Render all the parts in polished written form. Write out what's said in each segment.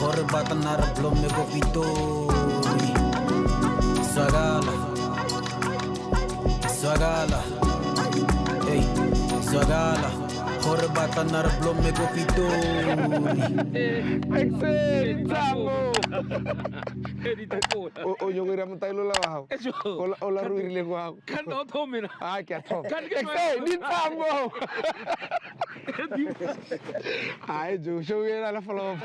Hore batanar blomme go Pitori. Swagala, swagala, hey, swagala. Hore batanar blomme go Pitori. O yo era mtailo la bajo. Ola ruirile kwa. Kan do thomina. Ah, kya thom. Exe Ni tambo. Ai jo show era la follow up.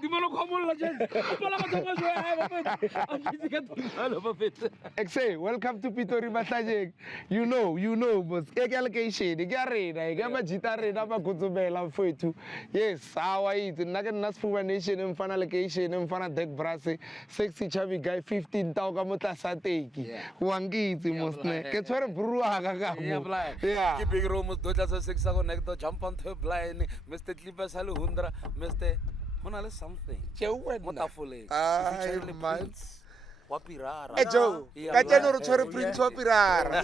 Di mo lo khomol la jen. Pala ka thoma jo ha ba pet. Ambi ka thoma ba pet. Exe, welcome to Pitori Mahlanyeng. You know, boss. Ke ke location, ke a rena, ke ba jita rena ba kutsumela mfowethu. Yes, how are you? Nna ke nna Sfuba Nation mfana location mfana deck brass. Sexy chubby guy 15 tao ka motla sa teki. Wa ngitsi mosne. Ke tshwere brua ga ga mo. Yeah. Ke big room do tla sa sex go next to jump on the blind. Mr. Clipper sa le 100. Mr. Hona something. Ke wena. Motafole. Ai man. Wa pirara. Joe, ka tsena re tshwere Prince wa pirara.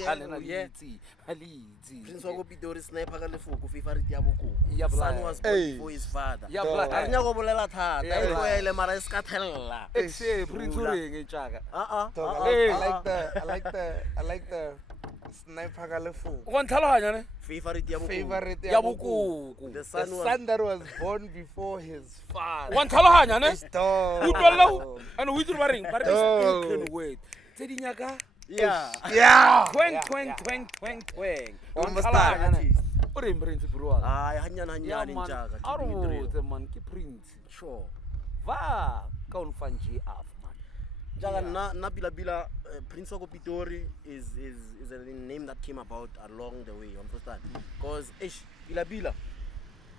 Prince Wako Pitori sniper ka lefoko favorite ya Wako. Son was born before his father. Ya bla. A nya go bolela thata. E go ya ile mara ska thella. Exe Prince o reng e tjaka. I like the sniper ka lefoko. Go ntlhaloganya ne? Favorite ya Wako. Favorite Ya Boko. The son that was born before his father. Go ntlhaloganya ne? Dog. O tlolla and we do ba reng? Ba re spoken word. Tse di nyaka. Yeah. Twang. Understand? O reng Prince bro? Ai hanyana njaka. Aro man ke Prince. Sure. Va ka on fan GF man. Jaga na bila Prince Wako Pitori is a name that came about along the way, you understand? Because bila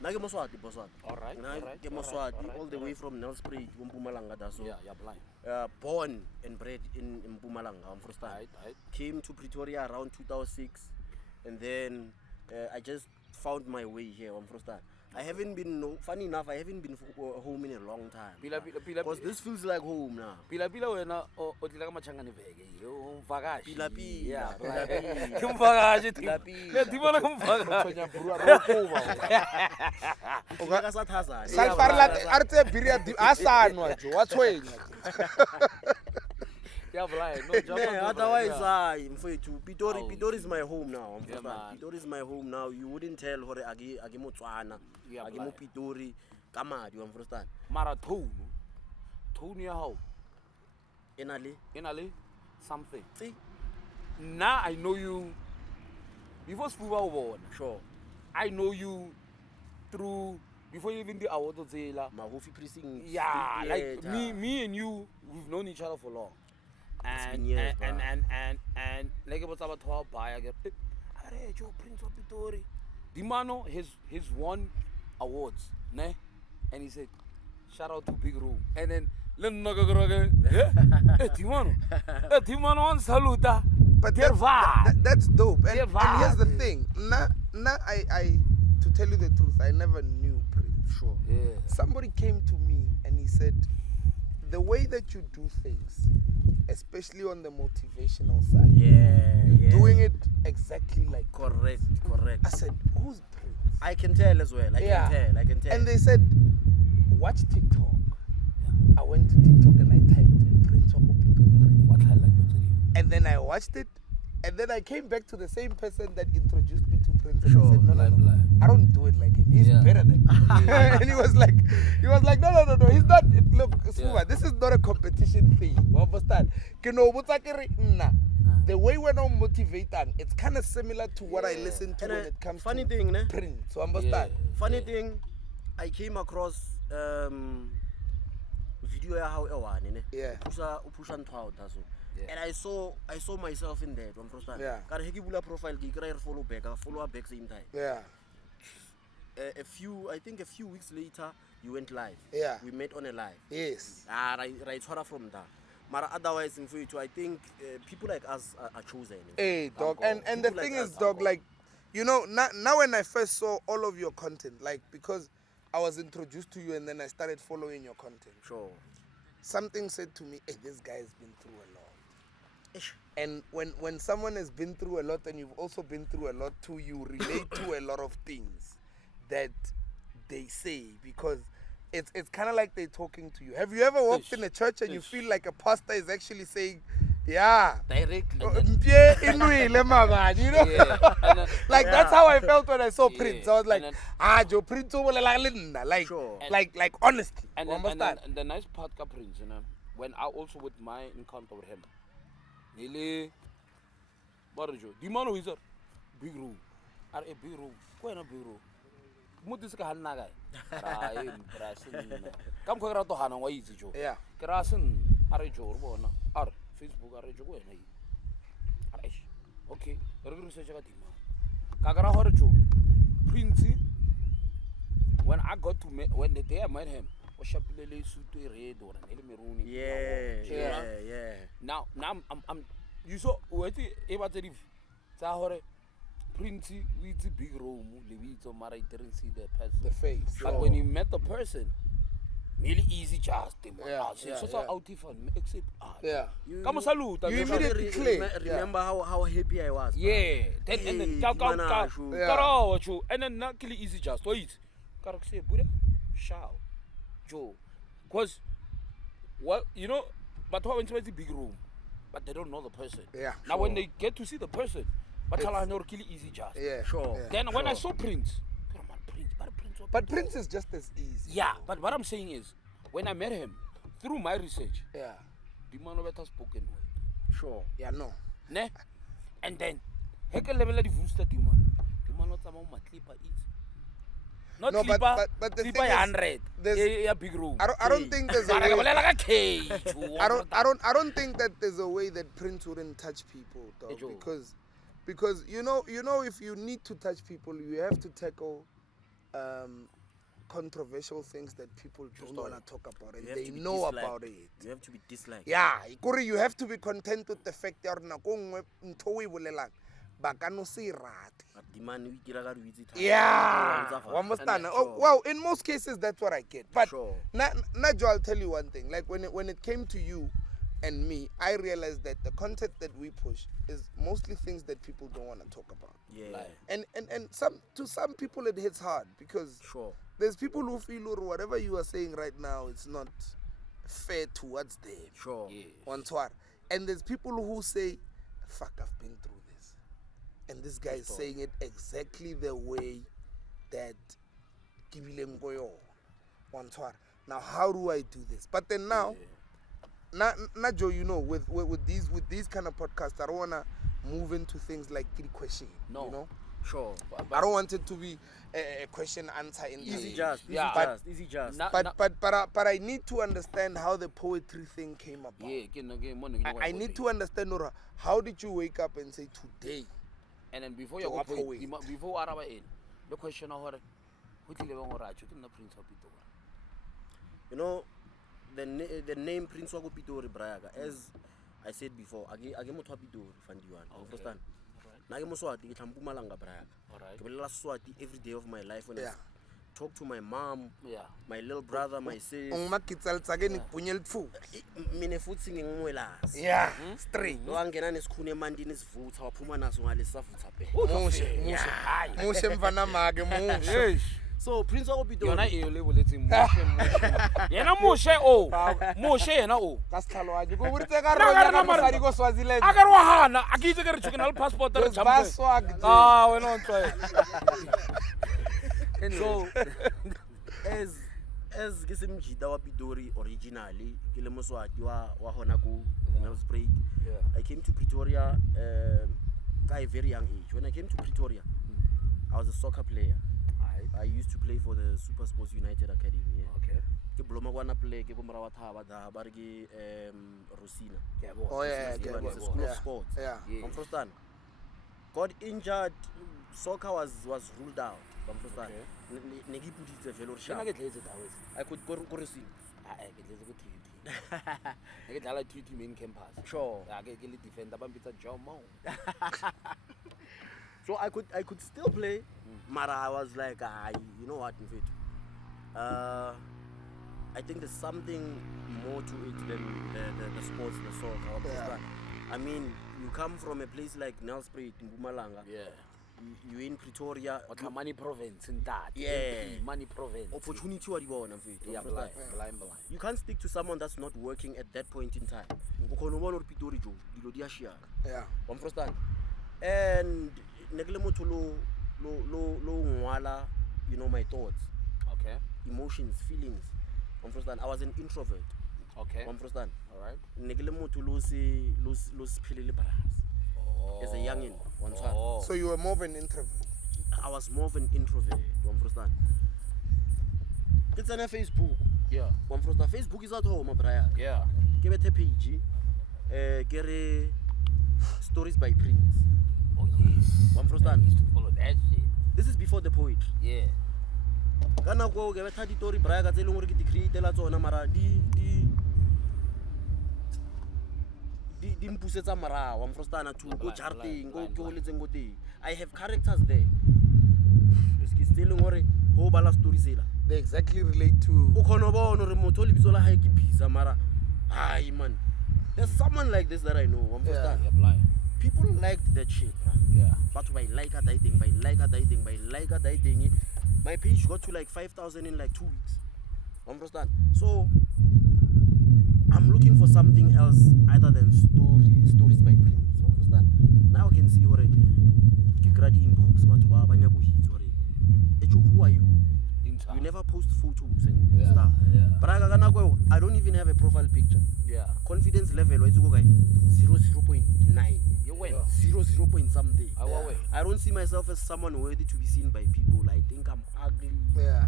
na ke Moswati boswati. All right. Ke Moswati all the way from Nelspruit Mpumalanga da so. Yeah, blind. Born and bred in Mpumalanga, you understand? Right. Came to Pretoria around 2006 and then I just found my way here, you understand? I haven't been funny enough, I haven't been home in a long time. Because this feels like home now. Pila wena o tlila ka machangane veke. Yo mvakashi. Pila. Ke mvakashi. Pila. Di bona ke mvakashi. Tsonya brua ro kuba. O ka sa thasa. Sa farla arte biria asanwa jo wa tshwenya. Yeah, blind. No, Otherwise, Pitori is my home now. Pitori is my home now. You wouldn't tell hore agi Motswana, agi mo Pitori, Kamadi, you understand? Mara tone ya how? Enale, something. see? Now I know you. Before Spuba born, Sure. I know you through before you even the award of Zela. Mahofi precinct. Yeah, like me and you, we've known each other for long. And like about our talk by I get Joe Prince of Pitori. Dimano has won awards, ne? And he said, shout out to Big Room. And then Dimano on saluta. But that's dope. And here's the thing. I to tell you the truth, I never knew Prince. Sure. Yeah. Somebody came to me and he said, the way that you do things, especially on the motivational side, you're doing it exactly like Correct. I said, who's Prince? I can tell as well. I can tell. And they said, watch TikTok. I went to TikTok and I typed Prince Wako Pitori. And then I watched it. And then I came back to the same person that introduced me to Prince. And I said, no. I don't do it like him. He's better than me. And he was like, no. He's not. Look, Sfuba, this is not a competition thing. You understand? The way we're not motivating, it's kind of similar to what I listen to when it comes funny to thing, ne? Prince. So understand? Funny thing, I came across video ya how ewane ne. Upusha ntwa so. And I saw myself in there, don't understand? Yeah. Ka re ke bula profile ke kry follow back same time. Yeah. I think a few weeks later you went live. Yeah. We met on a live. Yes. Right from that. But otherwise in future I think people like us are chosen. Hey dog, and the thing is dog, like, you know, now when I first saw all of your content, like, because I was introduced to you and then I started following your content. Sure. Something said to me, hey, this guy has been through a lot. And when someone has been through a lot and you've also been through a lot too, you relate to a lot of things that they say, because it's kind of like they're talking to you. Have you ever walked in a church and you feel like a pastor is actually saying, yeah, directly. you know? Yeah. Like that's how I felt when I saw Prince. I was like, then- Joe Prince like, Sure. like honestly. And You understand? the nice part of Prince, when I also with my encounter with him, really, what is the man who is a big room, a big room, quite a big room. Mutis ka hanna guy. Come go to Hana, why is it Joe? Yeah. Krasen, are Joe, or Facebook, are Joe. Okay, research a team. Kagara Horjo, Prince. When I got to when the day I met him, was Chapelele suit red or an Elmeruni. Yeah. Now I'm you saw what ever the Sahore Prince with the big room, Levito Mara didn't see the person. The face. But when you met the person, really easy just him. Yeah, So out fun except Yeah. come salute. You immediately clear. Remember how happy I was. Yeah. Then and then Hey, and then not kill easy just wait. Say Buddha shout Joe. Cause what but how into the big room, but they don't know the person. Yeah. Now when they get to see the person, but I know kill easy just. Yeah. Sure. Yeah. Then when I saw Prince, But Prince is just as easy. yeah, but what I'm saying is, when I met him, through my research, Yeah. the man of it has spoken word. Sure. Yeah, no. Ne? And then, heck level the booster demon. The man not about my clipper is. Not No, but- clipper, but the clipper thing is, 100. there's- Yeah, big room. I don't think there's a Like way. like a cage. I don't think that there's a way that Prince wouldn't touch people though, Hey, Joe. because you know if you need to touch people, you have to tackle controversial things that people don't want to talk about and You have they to be know disliked. about it. You have to be disliked. Yeah, Ikuri, you have to be content with the fact that nako nngwe ntho o e bolelang ba ka no se rate. But the man we kira ka re itse thata. Yeah, you understand? And, Oh, well, in most cases, that's what I get. But Sure. Najo, I'll tell you one thing. Like when it came to you and me, I realized that the content that we push is mostly things that people don't want to talk about. Yeah. And to some people it hits hard because Sure. there's people who feel or whatever you are saying right now it's not fair towards them. Sure. Yeah. Ontoar. And there's people who say, fuck, I've been through this. And this guy is saying it exactly the way that Kibilem Goyo. Ontoar. Now how do I do this? But then now, Joe, with these kind of podcasts, I don't wanna move into things like the question. No. You know? Sure. I don't want it to be a question answer in Easy the just. Yeah. Easy just. but I need to understand how the poetry thing came about. Yeah, I need to understand, Nora, how did you wake up and say today? and then before you So go what point, poet? before Araba in, the question of what you live on right, you can Prince of Pitori. You know, the name Prince Wako Pitori Braga, as I said before, I get motho wa Pitori fandiwan. Understand? Na ke Moswati ke tlhampu malanga Braga. Alright. Ke bolela Swati every day of my life when I Yeah. talk to my mom, Yeah. my little brother, my sis. Ngma kitsaltsake ni punyel tfu. Mine futhi ngingumwelasi. Yeah, straight. Wangena nesikhuni emandini sivutha waphuma naso ngale savutha phela. Mushe mfana make mushe. So Prince Wako Yona Pitori. e le boletse mushe. Yena mushe o. Mushe yena o. Ka setlhalo aje go buritse ka roja ka mosadi go Swaziland. A ka re wa hana, a ke itse ke re juvenile passport re Those jampe. baswag. Ah, wena o ntlo. So as ke se mjita wa Pitori originally ke le Moswati wa hona ko Nelspruit. Yeah. I came to Pretoria at a very young age. When I came to Pretoria, I was a soccer player. I used to play for the Super Sports United Academy. Yeah. Okay. Ke bloma kwana play ke bomara wa thaba da ba re ke Rosina. Oh yeah, It's yeah, a school of sports. yeah. Understand? Got injured, soccer was ruled out. Understand? Ne ke putitse vele o Shana sharp. ke tletse tawe. I could go Rosina. Ah, ke tletse go TT. Ke dlala TT main campus. Sure. Ya ke le defender ba mpitsa Jomo. So I could still play, but I was like, you know what, Mfethu? I think there's something more to it than the sports, the soccer. Yeah. I mean, you come from a place like Nelspruit in Mpumalanga. Yeah. you in Pretoria. Money province in that. Yeah. Money province. Opportunity wa di bona mfethu. Yeah, blind. You can't speak to someone that's not working at that point in time. O khona bona re Pitori jo dilo di a shiana. Yeah. Wa understand? And nekle motho lo ngwala, you know, my thoughts, Okay. emotions, feelings. Wa understand? I was an introvert. Okay. Wa understand? All right. Nekle motho lo sphelele bras. As a youngin, one time. So you were more of an introvert. I was more of an introvert. One understand? It's on Facebook. Yeah. One understand? Facebook is at home, braya. Yeah. Ke bethe page. Kere stories by Prince. Oh yes. One understand? I used to follow that shit. This is before the poetry. Yeah. Kana go ke betha ditori braya ka tseleng gore ke di create la tsona mara di mpusetsa mara wa mfrostana to go jarting go ke holetseng go teng. I have characters there. Ke still ngore ho bala stories sela. They exactly relate to. O khono bona re motho le bitso la hae ke pizza mara hi man. There's someone like this that I know. Wa mfrostana. Yeah, blind. People liked that shit, man. Yeah. But by like a dating, my page got to like 5,000 in like 2 weeks. Understand? So I'm looking for something else other than stories by Prince. Understand? Now I can see what you grad inbox, but who are you? You never post photos and stuff. Yeah. But I don't even have a profile picture. Yeah. Confidence level, 0.9. You win. 0 point something. Yeah. I don't see myself as someone worthy to be seen by people. I think I'm ugly. Yeah.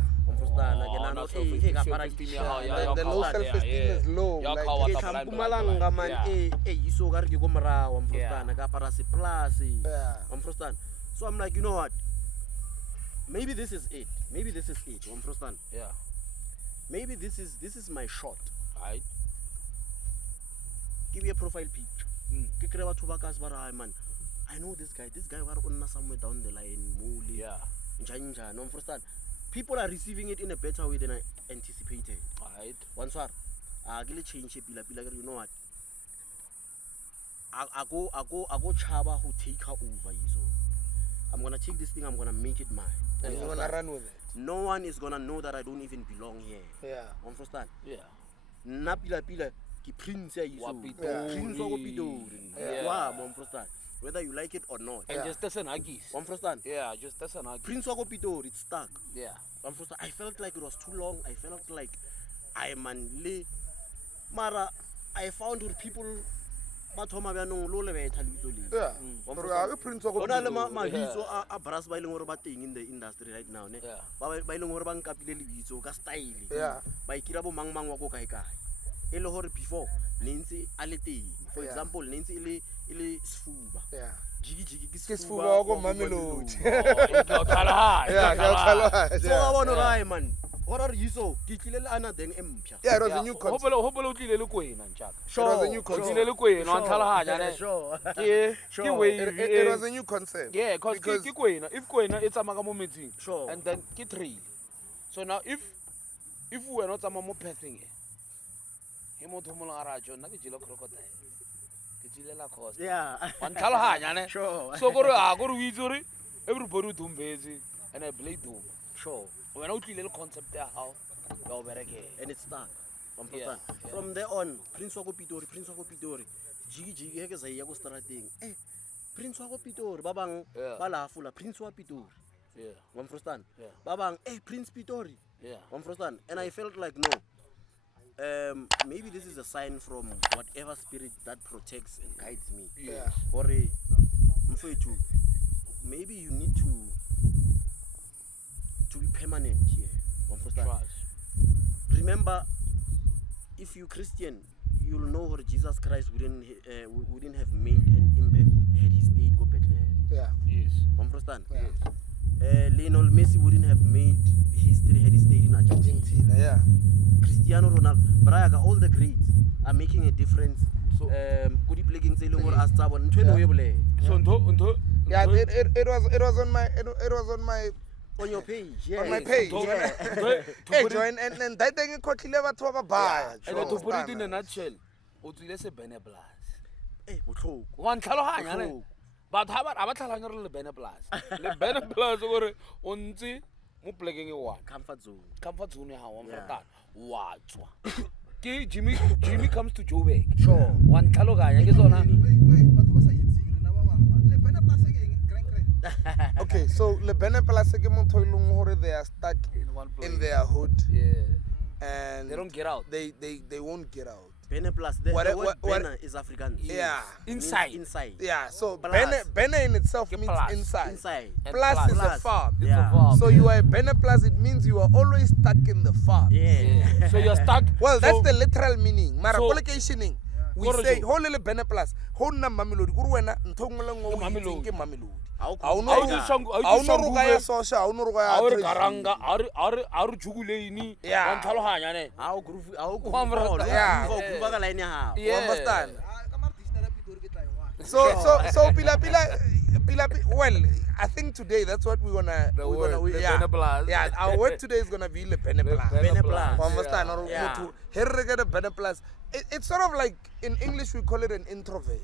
The low self-esteem is low. Yeah, Like, so I'm like, you know what? Maybe this is it. Yeah. Maybe this is my shot. Right. Give me a profile picture. Man, I know this guy. This guy was on somewhere down the line. Yeah. No, understand? People are receiving it in a better way than I anticipated. Right. Once what? I really change it. You know what? I go chaba who take her over. So I'm gonna take this thing. I'm gonna make it mine. and you're gonna run with it. No one is gonna know that I don't even belong here. Yeah. Understand? Yeah. Na pila ki prince ya iso. Pitori. Prince wa Pitori. Yeah. Wa understand? Whether you like it or not. And just as an agis. Understand? Yeah, just as an agis. Prince wa Pitori, it's stuck. Yeah. Understand? I felt like it was too long. I felt like I manle. Mara, I found with people. Yeah. Prince wa Ona le mahitso a brass ba ileng hore ba teng in the industry right now ne. Ba ileng hore ba nkapile le bitso ka style. Yeah. Ba ikira bo mang wa go kae kae. E le hore before Nancy a le teng. For example, Nancy ile Sfuba. Yeah. Jigi Ke Sfuba wa go Mamelodi. Yeah, so I want to lie man. What are you so? Ke tlile le ana then empia. Yeah, it was a new concept. Hopolo tlile le kwena ntjaka. It was a new concept. Tlile le kwena wa tlhalahanya ne. Ke wave. It was a new concept. Yeah, because ke kwena. If kwena e tsama ka mo metsing. Sure. And then ke trail. So now if we were not tsama mo pathing e. He motho mo la rajo nna ke jile crocodile. Ke jile la costa. Yeah. Wa tlhalahanya ne. Sure. So gore go re witsore everybody dumbezi and I play doom. Sure. When I tlile le concept ya how go bereke. And it's stuck. Yeah. From there on, Prince wa Pitori. Jigi he ke sa ya go strateng. Prince wa Pitori ba bang ba lafula Prince wa Pitori. Yeah. Wa understand? Yeah. Ba bang Prince Pitori. Yeah. Wa understand? And I felt like no. Maybe this is a sign from whatever spirit that protects and guides me. Yeah. Or mfethu, maybe you need to be permanent here. Understand? Remember, if you Christian, you'll know how Jesus Christ wouldn't have made an impact had he stayed go Bethlehem. Yeah. Yes. Understand? Yeah. Lionel Messi wouldn't have made history had he stayed in Argentina. Yeah. Cristiano Ronaldo, Braga, all the greats are making a difference. So, could you play against Elongor as Tabon? So, yeah, it was on my on your page, yeah. On my page. Hey, join and that thing quickly never talk about. And to put it in a nutshell, o tsile se bene blast. Botlhoko. Wa ntlhaloganya ne. But how about tlhalanya re le bene plus? Le bene plus gore o ntse mo plekeng e one. Comfort zone. Comfort zone ya hao Yeah. mfata. Wa tswa. Ke Jimmy comes to Joburg. Sure. Wa ntlhaloganya ke tsona. Okay, so le bene plus ke motho ileng hore they are stuck in their hood. Yeah. And They don't get out. They won't get out. Bene plus. The word bene is Afrikaans. Yeah. Inside. Inside. Yeah, so Plus. bene in itself means plus. inside. Inside. And Plus is a Plus. farm. It's Yeah. a farm. So you are a bene plus, it means you are always stuck in the farm. Yeah. So you're stuck. Well, that's so, the literal meaning. Mara so- collocationing. We Kore say jo. whole little bene plus. Ho nna Mamelodi kuru wena ntho ngwe le ngwe o Mamelodi. itseng ke Mamelodi. How Ha o no How ro- you Yeah. shangu- how you ha o no shangu- roga ya social, ha o no roga ya a re treasury. karanga a re juguleini Yeah. wa ntlhaloganya ne. How groove? How Wa mrata. Yeah. groove ka line ya hao. You understand? Yeah. So pila well, I think today that's what we're gonna Le yeah. bene plus. Yeah, our word today is gonna be le bene plus. Bene plus. You understand? Or Yeah. to here we get a bene plus. It's sort of like in English we call it an introvert.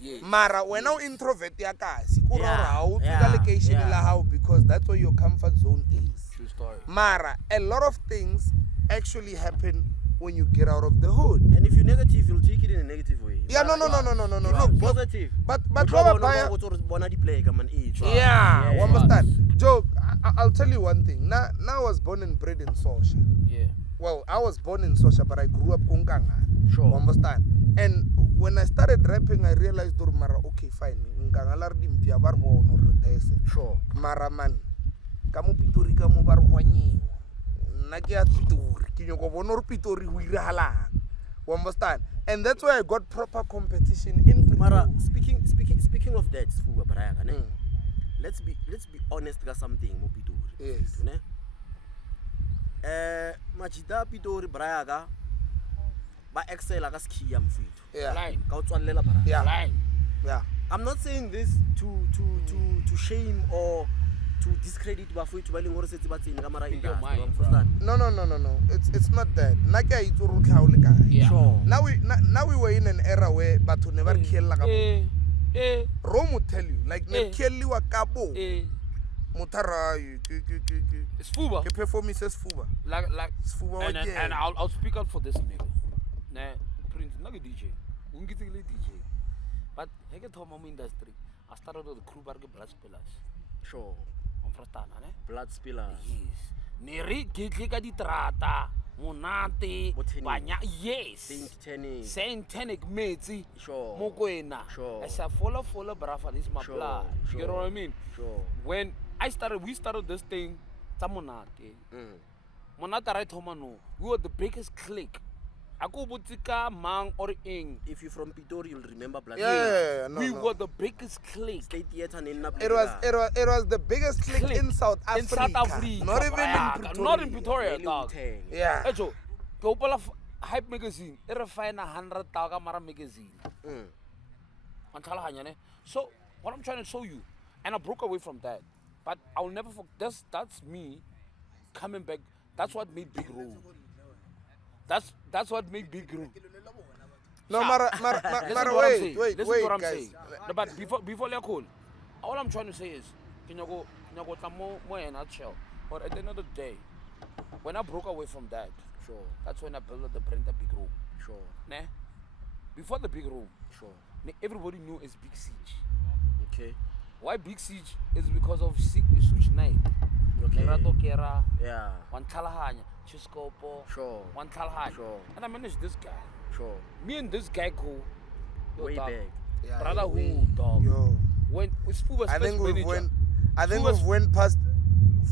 Yeah. Mara when now introvert ya kasi kura Yeah, how to yeah, location yeah. la how because that's where your comfort zone is. True story. Mara a lot of things actually happen when you get out of the hood. And if you're negative, you'll take it in a negative way. Yeah, no. Look, Positive. but Motlho baya- wa bona di-play ka man age. yeah, you Yeah. understand? Joe, I'll tell you one thing. Now I was born and bred in Sosha. Yeah. Well, I was born in Sosha, but I grew up Kunkanga. Sure. You understand? And when I started rapping, I realized, Mara, okay, fine. Nkanga la re dimpia ba re bona re tese. Sure. Mara man, ka mo Pitori ka mo ba re hwanyiwa. Nna ke ya Pitori. Ke nyoko bona re Pitori ho irahalang. You understand? And that's why I got proper competition in Pitori. Mara, speaking of that, Sfuba Brayaka, ne? Let's be honest ka something mo Pitori. Yes. Ne? Machita Pitori Brayaka ba excel ka skia mfethu. Yeah. Line. Ka o tswallela Brayaka. Yeah. Line. Yeah. I'm not saying this to shame or to discredit bafethu ba leng hore setse ba tsene ka mara Speak your industry. mind, Understand? No. It's not that. Nna ke a itse hore o tlhaho le kae. Yeah. Sure. Now we were in an era where batho ne ba re khiella ka bo. Rome will tell you like ne Eh. khielliwa ka bo. Eh. Mothara It's Fuba. ke performances fuba. Like Sfuba wa ke. and I'll speak out for this nigga. Nah, Prince, not a DJ. Ungitile DJ. But he get home industry. I started with the crew bar blood spillers. Sure. On Frastana, ne? Blood spillers. Yes. Neri kitli ka ditrata, monate, Bo tennis. banya. Yes. Saint tennis. Saint Tenic Metsi. Sure. Mokwena. Sure. I said follow brafa this my Sure, blood. You sure. know what I mean? Sure. When we started this thing, Tamonate. Monate right home we were the biggest clique. Ako butika mang or ing. If you're from Pitori, you'll remember Blood Yeah, We no. were the biggest clique. State theater in It was the biggest clique in South Africa. In South Africa. Not even Yeah, in Pretoria. Not in Pretoria, dog. Yeah. Ejo, Kopala Hype magazine. It refine 100,000 Mara magazine. So what I'm trying to show you, and I broke away from that, but I'll never forget. That's me coming back. That's what made Big Room. That's what made Big Room. No, Listen Mara, to what I'm saying. wait, Listen to what I'm guys. saying. No, but before they're cool, all I'm trying to say is, can you go more in a nutshell. But at the end of the day, when I broke away from that, Sure. that's when I built the brand, the Big Room. Sure. Nah? Before the Big Room, Sure. everybody knew it's Big Siege. Okay. Why Big Siege is because of Such Night. Okay. Lerato Kera, Yeah. One Talahanya, Chiscopo, Sure. One Talahanya. Sure. And I managed this guy. Sure. Me and this guy go Way dog, back. Yeah, brotherhood, dog. Yo. When it's Fuba's I first think we've manager. we've went past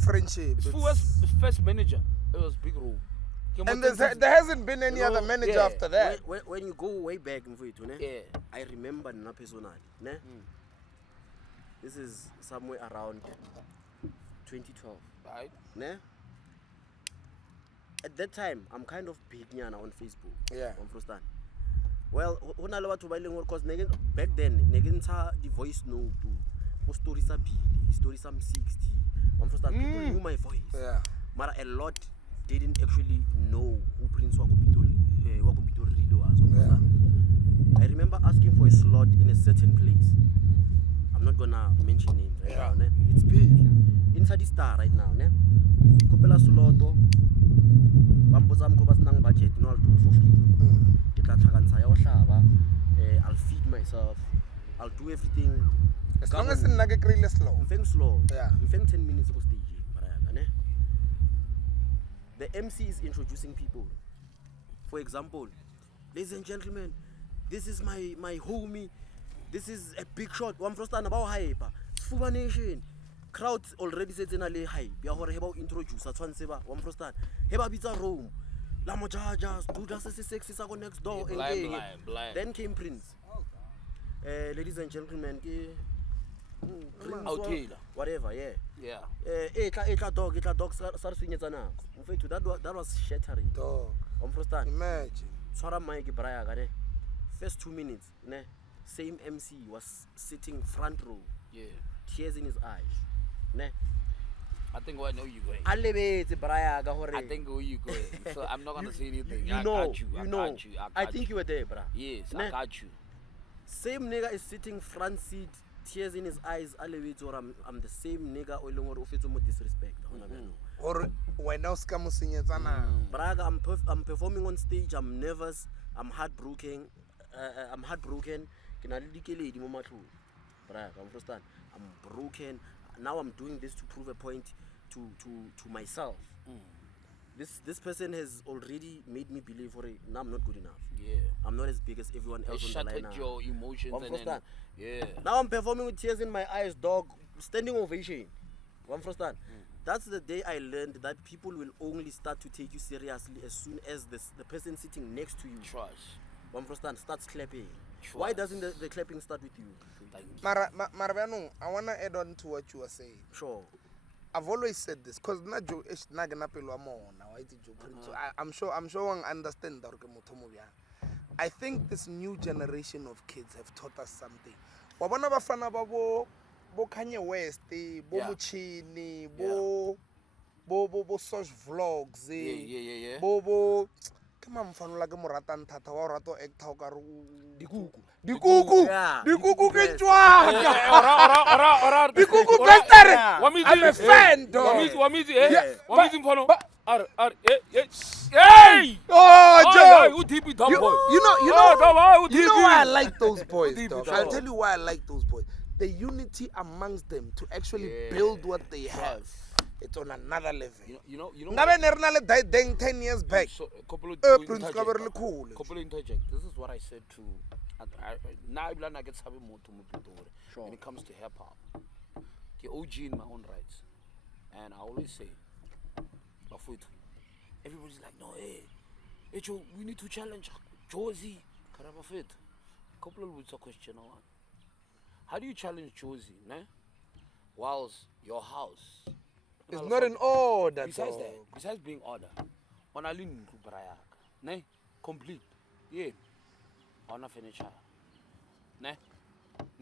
friendship. It's It's- Fuba's first manager. It was Big Room. And there hasn't been any You know, other manager yeah. after that. When you go way back, mfowethu, ne? Yeah. I remember Nna personally. Ne? This is somewhere around 2012. Right? Ne? At that time, I'm kind of big nyana on Facebook. Yeah. On Frostan. Well, ho na le batho ba ileng because back then ne ke ntsha the voice note go story sa Billy, story some 60. On Frostan, people knew my voice. Yeah. Mara a lot didn't actually know who Prince Wako Pitori really was. On Yeah. Frostan. I remember asking for a slot in a certain place. I'm not gonna mention names right now, ne? It's big. Inside the star right now, ne? Kopela Soloto. Bambozam Kobas Nang budget, no, I'll do it for free. I'll feed myself. I'll do everything. As long as it's not really slow. I'm slow. Yeah. I'm 10 minutes of stage. The MC is introducing people. For example, ladies and gentlemen, this is my homie. This is a big shot. One first time about hype. Fuba Nation. Crowd already said in a hype. You are about introduce at one seba. One first time. Heba Pizza Rome. La Mojajas. Do just as sexy go next door. Blind. Then came Prince. Ladies and gentlemen, Prince, whatever, yeah. Etla dog, start swinging now. In fact, that was shattering. Dog. Imagine. Sora Mike Braga, first 2 minutes, ne? Same MC was sitting front row. Yeah. Tears in his eyes. Ne? I think I know you going. I I think where you going. So I'm not gonna say anything. You know. I think you were there, bruh. Yes, I got you. Same nigga is sitting front seat, tears in his eyes. Or I'm the same nigga or more disrespect. Or when else come sinyetsana. Braga, I'm performing on stage. I'm nervous. I'm heartbroken. I'm broken. Now I'm doing this to prove a point to myself. This person has already made me believe now I'm not good enough. Yeah. I'm not as big as everyone else on the line. Shattered your emotions yeah. Now I'm performing with tears in my eyes, dog. Standing ovation. That's the day I learned that people will only start to take you seriously as soon as the person sitting next to you. Trust. Starts clapping. Trust. Why doesn't the clapping start with you? Thank you. Marvano, I wanna add on to what you were saying. Sure. I've always said this because I'm sure one understand that. I think this new generation of kids have taught us something. Wabona bafana babo Kanye West, bo Muchini, bo Sosh Vlogs, Yeah. bo come on, mfanola ke morata nthata wa rato actor ka ru dikuku ke tshwaka dikuku bastard I'm a fan dog Wamizi mfano hey oh Joe boy you know why I like those boys dog. I'll tell you why I like those boys. The unity amongst them to actually build what they have. It's on another level. You know. Ngabe nerna le 10 years back. So, couple of cool. interject. This is what I said to. Now I get sabi more to Pitori when it comes to hip hop. The OG in my own rights, and I always say, everybody's like, no, hey, Joe, we need to challenge Josie. Karabafit. Couple of words of question on. How do you challenge Josie, ne? Whilst your house. It's not in order. Besides being order, on a lin Brayak, ne? Complete. Yeah. On a furniture. Ne?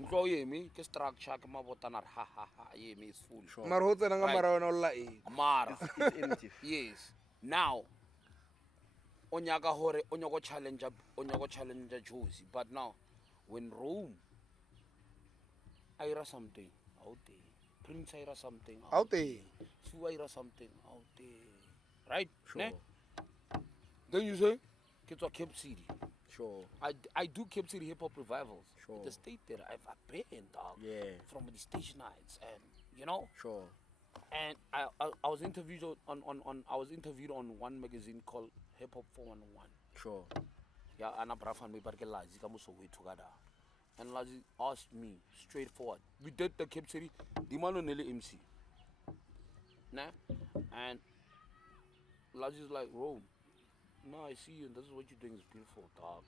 Mko ye me, ke structure ke mabotanar ha ye me is full. Sure. Marhota nga mara ona la e. Mara. It's empty. Yes. Now onyako challenge Josie, but now when Rome Ira something out there. Prince Ira something out there. Su Ira something out there. Right? Sure. Ne? Then you say, get to Cape City. Sure. I do Cape City hip hop revivals. Sure. The state there, I've been, dog. Yeah. From the stage nights, and you know. Sure. And I was interviewed on one magazine called Hip Hop 411. Sure. Yeah, and I brought me back Lazi kamuso we together. And Lazi asked me straightforward. We did the Cape City, the man on MC. Nah? And Lazi's like, Rome, no, I see you, and this is what you're doing is beautiful, dog.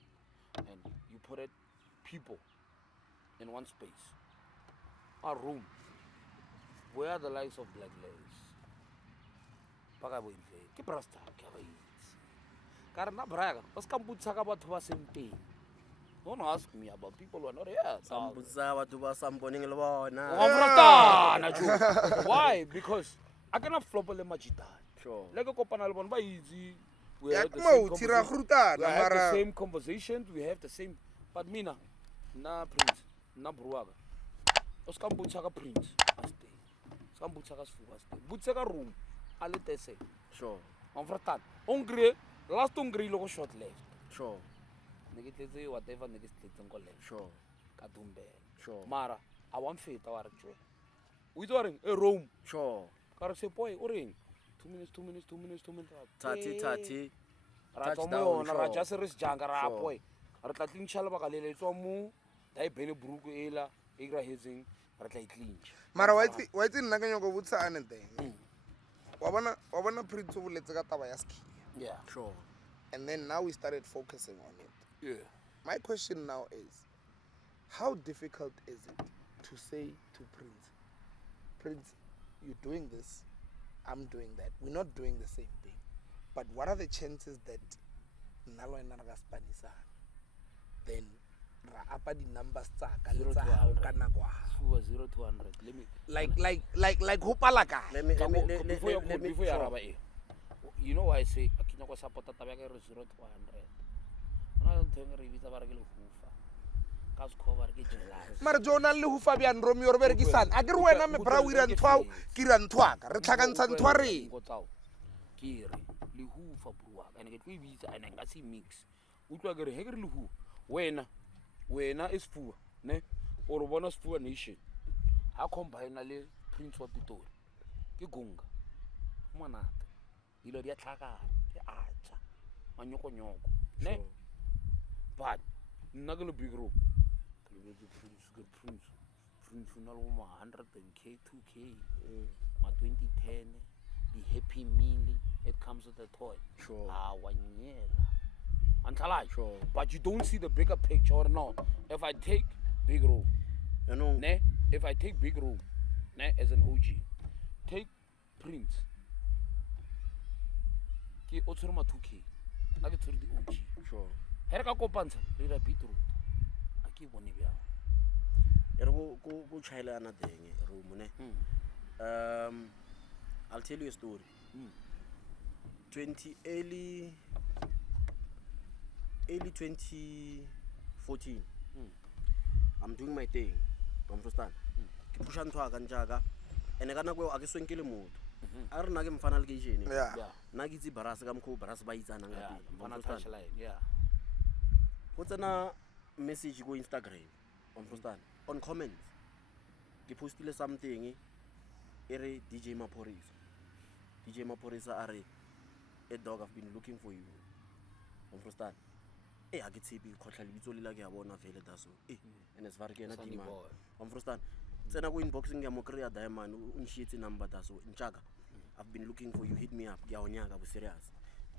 And you put it people in one space. Our room. Where are the likes of black ladies? Pagabointle. Ke brasta, ke abaitsi. Karna braga, bas kamputsa ka batho ba senteng. Don't ask me about people who are not here. Why? Because I cannot flop le majita. Sure. Like a kopana le bona ba easy. We Ya have the tira same conversations. We have the same. But mina, na prince, na bruaga. o ska mbutsa ka prince a stay ska mbutsa ka Sfuba a stay butse ka room a le tese Sure. on fratan on grey last on grey lo short left Sure. ne ke tletse whatever ne ke tletseng ko left Sure. ka dumbela Sure. mara a wan feta wa re jo o itse reng e room Sure. ka re se boy o reng 2 minutes Tati. ra tswa mo Touchdown, yona ra sure. ja se re se janga ra Sure. boy re tla clincha le baka le le tswa mo dai bene bruku ela e gra hetseng re tla clinch mara wa itse nna ka nyoko botsa ane teng wa bona Prince o boletse ka taba ya ski yeah Sure. and then now we started focusing on it. yeah My question now is, how difficult is it to say to Prince, you're doing this, I'm doing that. We're not doing the same thing. But what are the chances that nalo ena ra spanisa? Then ra apa di numbers tsa ka le tsa hao ka nako ya hao. Sfuba 0 to 100 let me Like ho pala kae? Let me before you araba e you know why I say akinya go support taba ya re 0 to 100 ona don't think re bitsa ba re ke le hufa ka se cover ke jealous Mara Jonah le ho Fabian Romeo re berekisana. A ke re wena me bra o ira ntwa ke ira ntwaka. Re tlhakantsha ntwa re. go tsao ke re le hufa bro ene ke tlo e bitsa ene nga se mix utlwa ke re he ke re le hu wena is Sfuba ne o re bona Sfuba nation ha combine le Prince wa Pitori ke gunga monate dilo di a tlhaka ke acha manyoko ne but nna ke le big room ke le Prince na lo ma 100k 2k ma 2010 the happy meal it comes with a toy Sure. wanyela antlala Sure. but you don't see the bigger picture or not if I take big room You know. ne if I take big room ne as an OG take Prince ke o tshwere ma 2k na ke tshwere di OG Sure. he re ka kopantsha re ra beetroot a ke bone bjang Ere go chailana deng room ne. I'll tell you a story. early 2014. I'm doing my thing. Don't understand. Ke pusha ntwa ka njaka. Ene kana go a ke swenkele motho. A re na ke mfana le ke jene. Yeah. Na ke itse barase ka mkho barase ba itsana yeah ngapi. mfana touchline yeah Go tsena message go Instagram. Understand? On comments. Ke postile something ere DJ Maphorisa are a dog I've been looking for you. Understand? A ke tshepi khotla lebitso le la ke a bona vele daso. And it's very ke na Sunny demand. boy. Understand? Tsena go inboxing ya mo kreya diamond o nshitse number daso nchaka. I've been looking for you, hit me up. Ke a onyaka bo serious.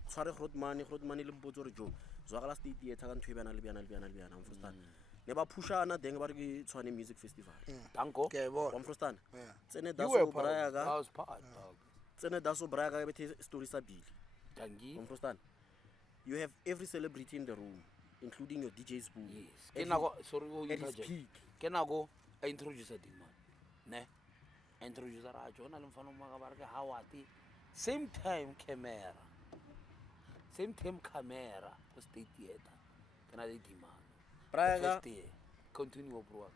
Tshware Grootman le mpotso re jo. Zwagala state theater ka ntwe bana le bana. Understand? Ne ba pushana deng ba re ke Tshwane Music Festival. danko Okay, boy. Understand? Yeah. Tsene you were daso part braya I ka. was part dog Tsene daso braya ka bethe story sa bili. dangi Understand? You have every celebrity in the room, including your DJ Spoon. yes ke nako sorry go At his interject peak. ke nako a introduce a man ne a introduce ra jona le mfana maka ba re ke hawati same time camera for state theater kana le demand Braya first ka year continue bro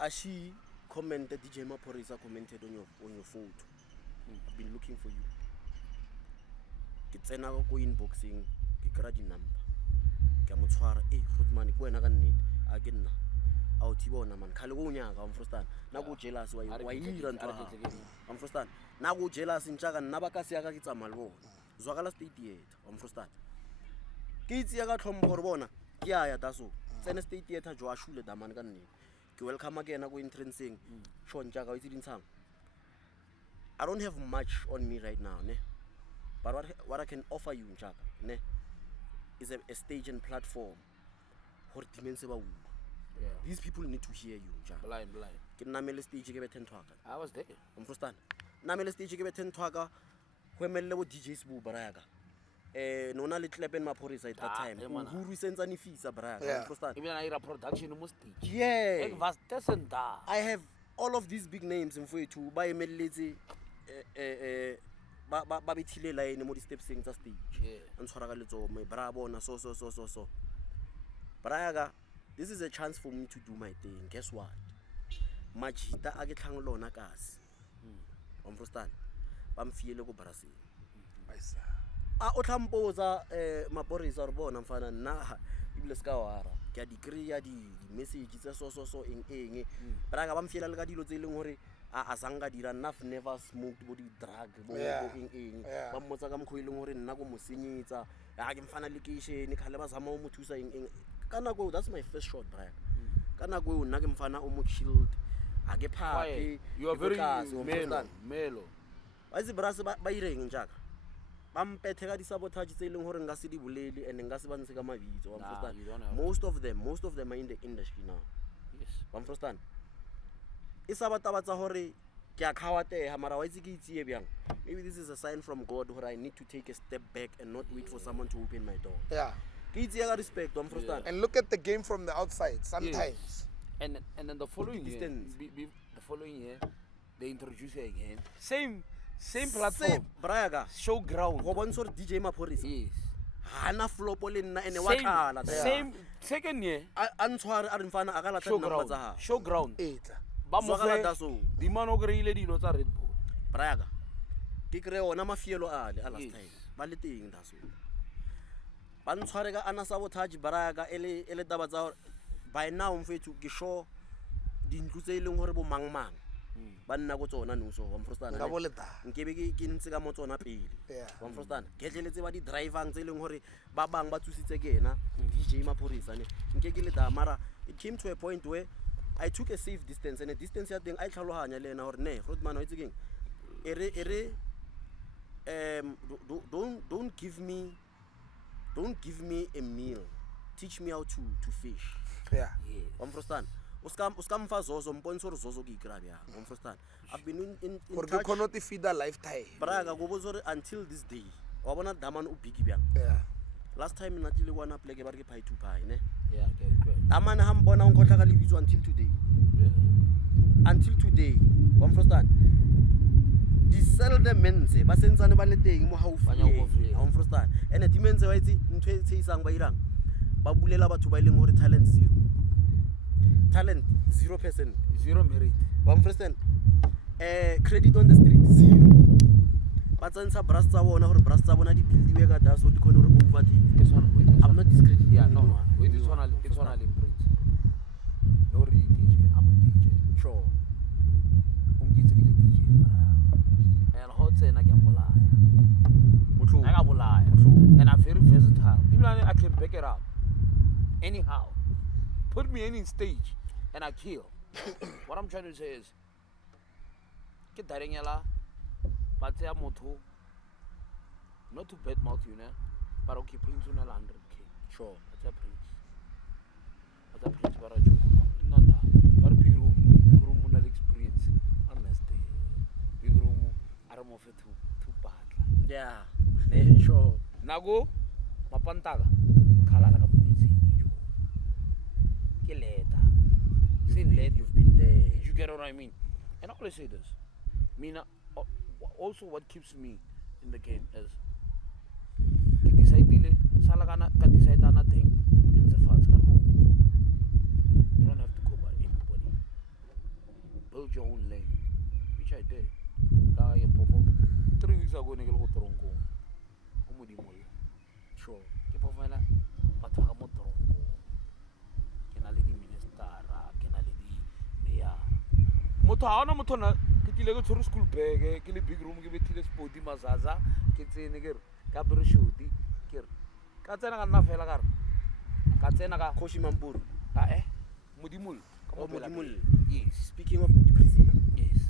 Ashi commented, DJ Maphorisa commented on your photo. I've been looking for you. Ke tsena go inboxing, ke kra di number. Ke mo tshwara, Grootman ko wena ka nnete. A ke nna. A o thibona man, khale go nyaka, understand? Na go jealous wa ira ntwa. Understand? Na go jealous ntjaka nna ba ka se ya ka ke tsama le bona. Zwagala state theater, understand? Ke itse ya ka tlhompho re bona, ke ya daso. Tsene state theater jo a shule damane ka nnete. Ke welcome again go entrancing. Sho ntjaka o itse dintshang. I don't have much on me right now, ne? But what I can offer you, Njaka, ne, is a stage and platform. yeah These people need to hear you, Njaka. blind Ke namele stage ke be 10 twaka. I was there Understand? Namele stage ke be 10 twaka. Ho emelle bo DJs bu baraka. Nona le Klepen Maphorisa at that time. Who resents any fees baraka. Yeah. Understand? even I production mo stage Yeah. ek was tesenda I have all of these big names in Fuetu ba emelletse ba bethile line mo di stepseng tsa stage. yeah Ntshwara ka letso me bra bona so. Braga, this is a chance for me to do my thing. Guess what? majita a ke tlhang lona kasi wa mfrustana ba mfiele go Brazil a o tlhampoza maporisa re bona mfana nna ibile ska wara ke a degree ya di message tsa so eng braga ba mfiela le ka dilo tse leng hore a sanga dira enough never smoked body drug bo eng ba mmotsa ka mkhoileng hore nna go mosenyetsa a ke mfana location khale ba zama o mothusa eng kana go that's my first shot braga kana go nna ke mfana o mo shield a ke phapi you are very melo ba itse brase ba ireng njaka ba mpethe ka di sabotage tse leng hore nga se di bolele and nga se ba ntse ka mabitso wa mfrustana most of them are in the industry now yes wa mfrustana e sabatabatsa hore ke a khawateha mara wa itse ke itsie byang maybe this is a sign from God where I need to take a step back and not wait for someone to open my door ke itsie ka respect wa mfrustana and look at the game from the outside sometimes and then the following year they introduce it again same platform braga showground go bontsha DJ Maphorisa yes hana flopo le nna ene wa khala same second year a ntshware a re mfana a ka latla namba tsa ha showground etla ba mo fe di mano greile dilo tsa Red Bull braga ke kre ona mafielo a last time ba le teng daso ba ntshware ka ana sabotage braga ele taba tsa by now mfethu ke sure dintlu tse ileng hore bo mangmang ba nna go tsona nuso wa mfrustana nga boleta nkebe ke ntse ka mo tsona pele wa mfrustana ke tleletse ba di drivers tse ileng hore ba bang ba tsusitse kena DJ Maphorisa ne nke ke le da mara it came to a point where I took a safe distance and a distance ya teng I tlhalohanya le ena hore ne Rodman wa itse keng ere don't give me a meal, teach me how to fish wa mfrustana Uskamfa zozo mponso hore zozo ke ikra bya mfrustana I've been in for the cannot feed a lifetime braga go botsa hore until this day wa bona daman o big bya last time na tlile wana pleke ba re ke pie to pie ne daman ha mbona o nkotla ka lebitso until today wa mfrustana di sell the mense ba sentsane ba le teng mo haufi wa mfrustana ene di mense wa itse ntwe e tsheisang ba irang ba bulela batho ba ileng hore talent 0%, zero merit wa mfrustana credit on the street 0 ba tsantsa brass tsa bona hore brass tsa bona di buildiwe ka daso di khone hore overtake I'm not discrediting no it's one imprint no really DJ I'm a DJ sure ungitse ke DJ mara and hot tsena ke bolaya motho I got bolaya and I'm very versatile even I can back it up anyhow put me any stage and I kill. What I'm trying to say is, get that in yala, but say moto, not to bet mouth you know, but okay, Prince on 100K. Sure. That's a Prince. That's a Prince, but I do. Nanda, but big room on experience. Honestly, big room, I don't know if it's too bad. Yeah, sure. Nago, mapantaga, kalala ka munitsi. Keleta. You've been there. You get what I mean? And I always say this. Mina, also what keeps me in the game is you don't have to go by anybody. Build your own lane, which I did. 3 weeks ago, I go tronco. Sure. Motho ha ona motho na ke tlile go tshwere school bag ke le big room ke bethile sport mazaza ke tsene ke ka bere shoti ke ka tsena ka nna fela ka tsena ka Khoshi Mampuru modimol yes speaking of the prison yes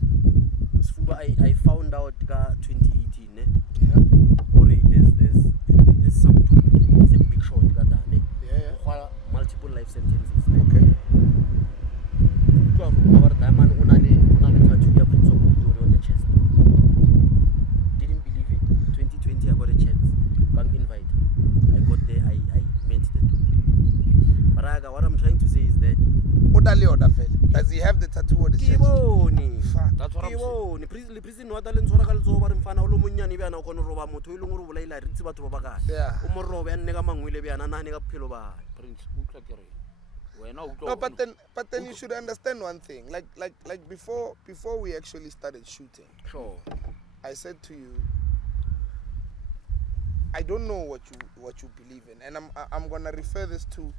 Sfuba I found out ka 2018 ne or there's something it's a big shot ka dane multiple life sentences okay our diamond una le tattoo ya Prince of Pitori on the chest. Didn't believe it. 2020 I got a chance. Bank invite. I got there. I met the dude. But what I'm trying to say is that does he have the tattoo on the chest? That's what I'm saying. Le prison wa tla ntshora ka letso ba re mfana o lo monyane be ana o khone roba motho ile ngore bolaila ritse batho ba baka o mo robe a nne ka mangwele be ana nane ka phelo ba Prince utla ke re No, but then you should understand one thing. Like before we actually started shooting. Sure. I said to you, I don't know what you believe in, and I'm gonna refer this to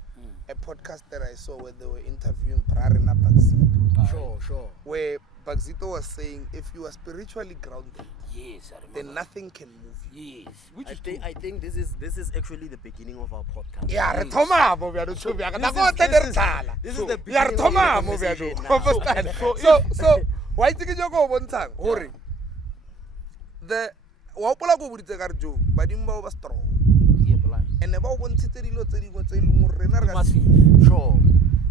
a podcast that I saw where they were interviewing Brarina Bagzito. Sure. Where Bagzito was saying, if you are spiritually grounded, yes, then nothing can move you. Yes, which is I think this is actually the beginning of our podcast. Yeah, this is the beginning of the show. So why did you go one time? Hurry. The Wapula go with the Garjo, but in Boba strong. And about one city, Sure.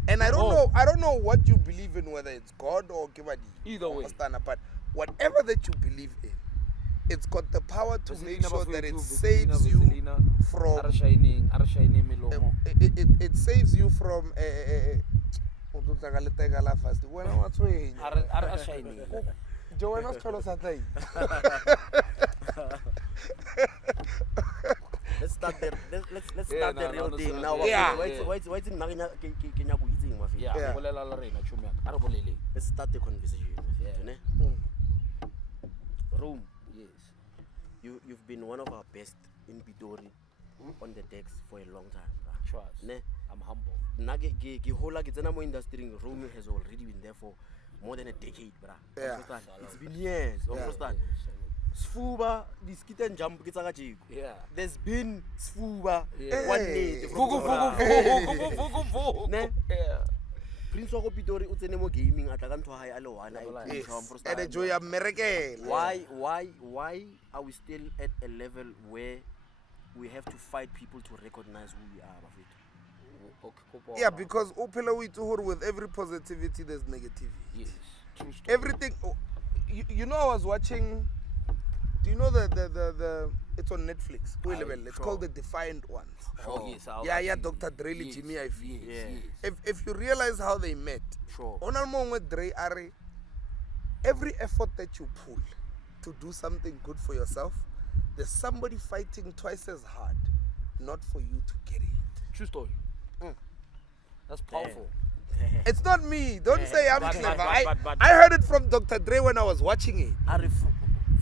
And I don't know what you believe in, whether it's God or Kibadi. Either way. But whatever that you believe in, it's got the power to make sure that it saves you from it saves you from Let's start the real thing now. What's in Marina? Let's start the conversation. Room. Yes. You've been one of our best in Pitori on the decks for a long time. Trust. I'm humble. Industry Room has already been there for more than a decade, bruh. Yeah. It's been years. Sfuba, this kitten jump Yeah. There's been Sfuba one day. Prince Wako Pitori utenemo gaming atakan to high alowana. And enjoy America. Why are we still at a level where we have to fight people to recognize who we are? Yeah, because with every positivity there's negativity. Yes. True story. Everything. You know, I was watching. Do you know the it's on Netflix. It's called The Defiant Ones. Oh, yes. Yeah, Dr. Dre, Yes. Jimmy, I feel. Yes. If you realize how they met, Sure. Dre are every effort that you pull to do something good for yourself, there's somebody fighting twice as hard, not for you to get it. True story. That's powerful. It's not me. Don't say I'm But- clever. but- I heard it from Dr. Dre when I was watching it.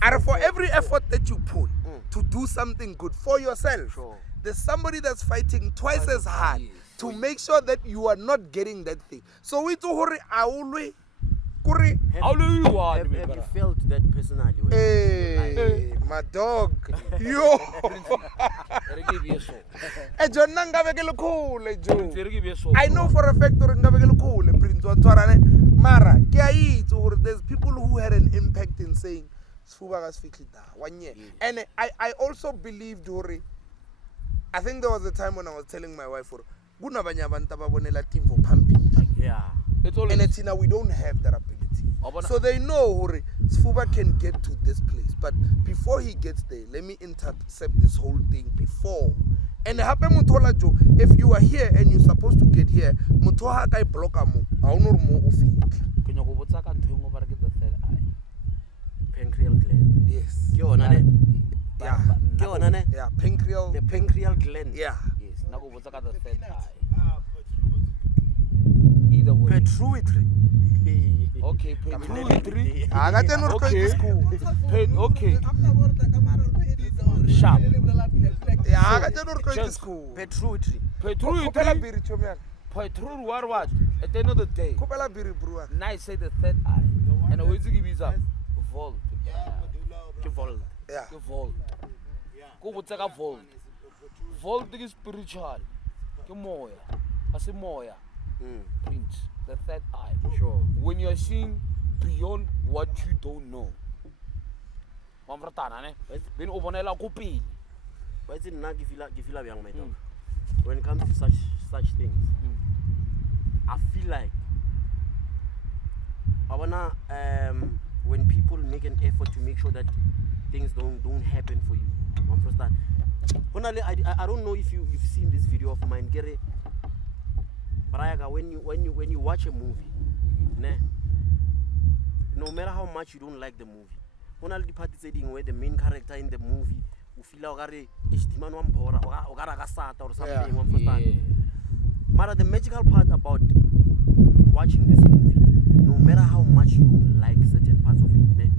And for every effort that you put to do something good for yourself, Sure. there's somebody that's fighting twice as hard to make sure that you are not getting that thing. So we to hurry aulwe kuri. How do you want Have me, you brother? felt that personally? Hey, my dog. Yo. John ngavekele khule Jo. I know for a fact that ngavekele khule Prince wa Tshwarane. Mara ke a itse hore there's people who had an impact in saying Sfuba ga se fihle da 1 year. And I also believed hore, I think there was a time when I was telling my wife hore kuna banya abantu ababonela team for phambili. Yeah. It's always And it's we don't have that ability. So they know hore Sfuba can get to this place, but before he gets there, let me intercept this whole thing before. And happen Mutola Jo, if you are here and you're supposed to get here, Mutoha kai blocker mo, I don't know more of it. Can you go what's that can over the third eye? Pancreal gland. Yes. Yeah. Yeah, pancreal. The pancreal gland. Yeah. Yes. Now go what's that the third eye? Either way. Pituitary. Okay, Pituitary. I got to Okay. school. Okay. Sharp. Yeah, I got to go to school. Pituitary. Kopela Pituitary. biri chomian. Pituitary what? At the end of the day. Kopela biri brua. Nice say the third eye. And always give you up. Vault. Yeah. Vault. Go what's a vault. Vault is spiritual. Ke moya. Ase moya. Prince. The third eye. Sure. When you're seeing beyond what you don't know. When obonela ko pele. But it's not give you young my dog. When it comes to such things, I feel like I wanna when people make an effort to make sure that things don't happen for you. I don't know if you've seen this video of mine, Gere. Brayaga, when you watch a movie, no matter how much you don't like the movie, when the part where the main character in the movie you feel like or something. Mara, the magical part about watching this movie, no matter how much you don't like certain parts of it,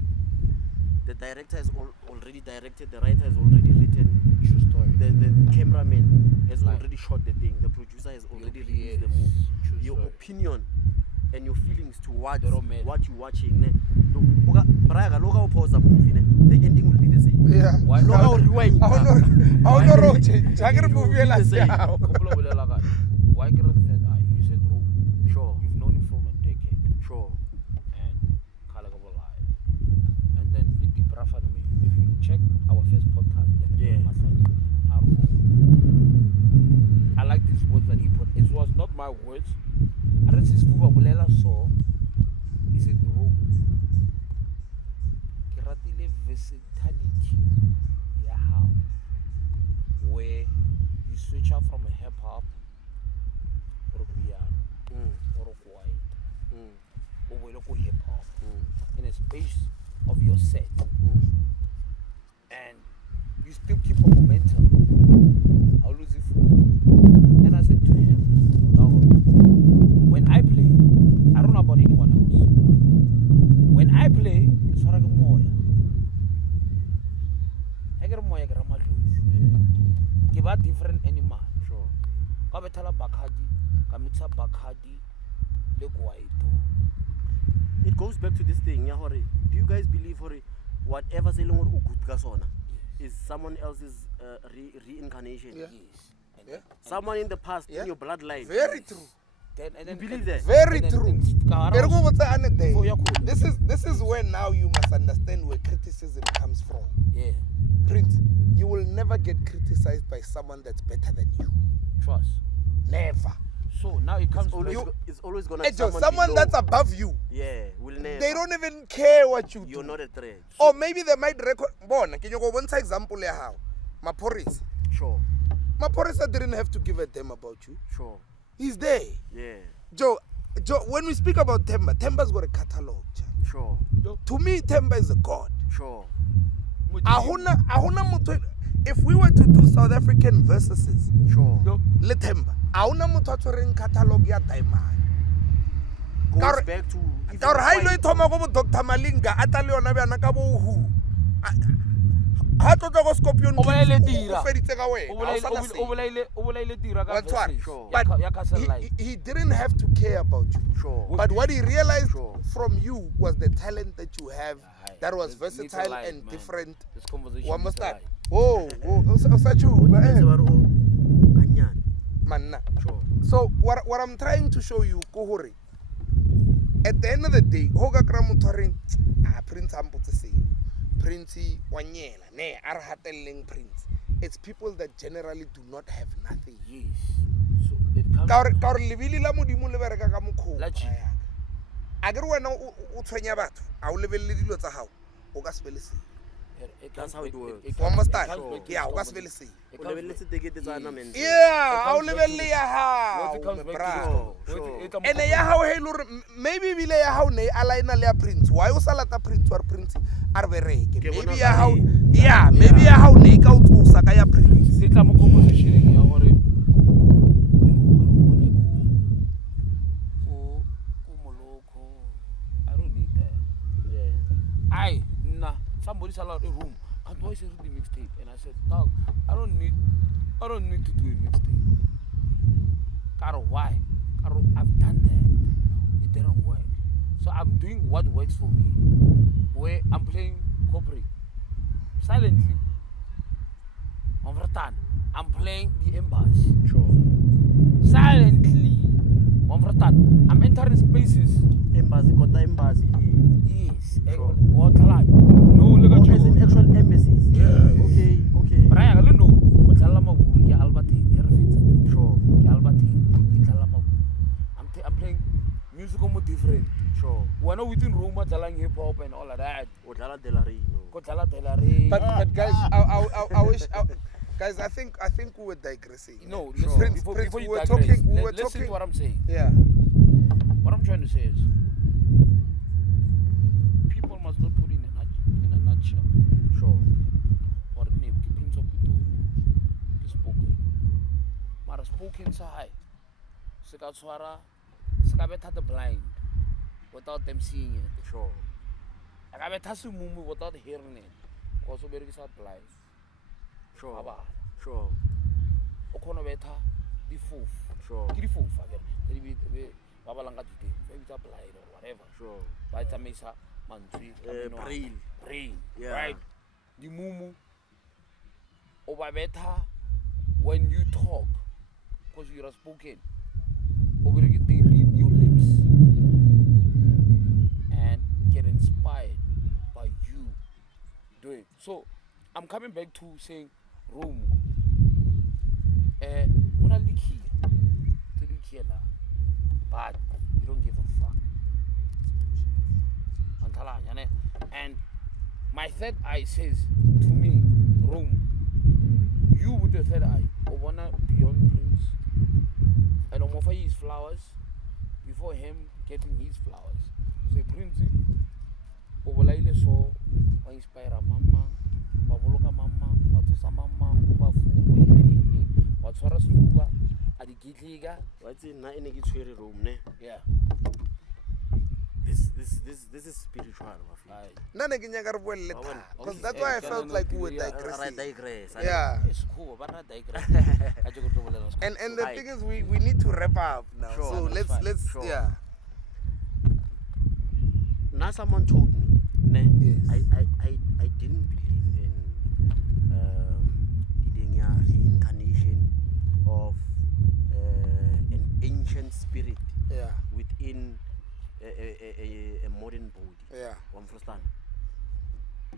the director has already directed, the writer has already written, True story. the cameraman has already shot the thing, the producer has already released the movie. Your opinion and your feelings towards what you're watching. Look, pause the movie, the ending will be the same. Yeah. Why? Rewind. Why can't that eye? You said Rome. Sure. You've known him from a decade. Sure. And Kalagabo lie. And then it depraffered me. If you check our first podcast, Mahlanyeng, I like these words that he put. It was not my words. I read his Fuba Bulela saw. He said Rome. Kiratile versatility. Yeah, how? Where you switch out from a hip hop or piano or quiet or hip hop in a space of your set, and you still keep a momentum. I'll lose it. And I said to him, no, when I play, I don't know about anyone else. When I play, it's what I get more. I get more. I get more. Give a different animal. Sure. Kabetala Bacardi, Kamitsa Bacardi, Leguaito. It goes back to this thing, yeah, Hori. Do you guys believe, Hori, whatever selling or good kasona is someone else's reincarnation? Yeah. Yes. Yeah. Someone in the past, in your bloodline. Very true. And You believe that? Very true. This This is where now you must understand where criticism comes from. Yeah. Prince, you will never get criticized by someone that's better than you. Trust. Never. So now it comes It's always gonna Hey, be Joe, someone someone below. that's above you. Yeah, will never. They don't even care what you You're do. not a threat. Or maybe they might record. Bona, can you go one example ya how? Maporisa. Sure. Maporisa didn't have to give a damn about you. Sure. He's there. Yeah. Joe, when we speak about Temba, Temba's got a catalog. Sure. To me, Temba is a god. Sure. Ahuna mutho. If we were to do South African verses, Sure. le Temba, ahuna mutho a tshwereng catalog ya diamond. Goes back to Ka re ha ilo e thoma go bo Dr. Malinga a tla le yona bjana ka bo who. Ha tlotla go Scorpion O bolaile King, tira. o feditse ka wena. Ha o sa na sepe. O bolaile tira ka Wa tshwara? verses. Sure. Ya But Castle Life. he didn't have to care about you. Sure. But what he realized Sure. from you was the talent that you have that was This needs a versatile light, and man. different. This conversation One needs must a start. light. Oh, such you, man. Sure. So what I'm trying to show you, Kohori, at the end of the day, Hoga Kramutoring, Prince Amputse, Prince Wanyela, ne Arhateling Prince. It's people that generally do not have nothing. Yes. So it comes. Ka re lebili la modimo le bereka ka mokgo. La chi. A ke re wena o tshwenya batho, a o lebelle dilo tsa gago, o ka se be le seng. That's how it works. One must start. comes back to Yeah, this o ka se be le conversation. seng. O lebelletse ticket tsa ana man. Yeah, a o comes back to lebelle this- ya Once it gago, comes me back to bra. this- Sure. It comes- Ene ya gago he le gore maybe bile ya gago ne a line le ya Prince. Why o sa lata Prince wa re Prince a re bereke? Ke bona Maybe ya gago, gare- yeah, maybe ya gago ne e ka o tsosa ka ya Prince. Se tla mo compositioneng ya gore ko moloko. I don't need that. Yeah. Aye, nah. Somebody said out a room. And boy said the mixtape, and I said, dog, I don't need to do a mixtape. Caro, why? Caro, I've done that. It didn't work. So I'm doing what works for me. Where I'm playing corporate silently. Over time, I'm playing the embassy Sure. silently. Over time, I'm entering spaces. Embassy, kota embassy. Yes. Sure. What like? No, look at Oh, as in you. actual embassies. Yeah. Okay. Okay. But I don't know. Ko tlala maburu ke Albertine. Here fits. Sure. Ke Albertine. Ke tlala maburu. I'm playing music almost different. Sure. We're not within Rome, tlala hip hop and all of that. Odlala Delarino. Ko tlala Delare. But guys, I wish. Guys, I think we were digressing. No, Prince, listen, Prince, before we you were digress, talking. We were listen talking. to what I'm saying. Yeah. What I'm trying to say is, people must not put in a nutshell. Sure. What name? Ke Prince of Pitori. Ke spoken. Mara spoken sa high. se ka betha the blind without them seeing it. Sure. Se ka betha semumu without hearing it. Because o berekisa blind. Sure. Abala. Sure. O khona betha difofu. Sure. Ke difofu akere. Ba balang ka diteng. Ba bitsa blind or whatever. Sure. Ba tsamaisa mantswe brain. Yeah. Right? Dimumu o ba betha when you talk because you are spoken. They read your lips and get inspired by you doing. So I'm coming back to saying Rome. Una liki to the but you don't give a fuck. And my third eye says to me, Rome, you with the third eye, I wanna beyond Prince. And I'm offer his flowers before him getting his flowers. Say Prince, Obolaile so inspire mama, Baboloka mama, Watusa mama, Ubafu, Watswara Suba, Adikitliga. What's in na inegitwere room, ne? Yeah. This is spiritual, because that's why I felt like we were digressing. Yeah. It's cool, but not digress. And the thing is, we need to wrap up now. Sure. So let's Sure. yeah. Now someone told me, ne? Yes. I didn't believe in reincarnation of an ancient spirit within a modern body. Yeah. One first time.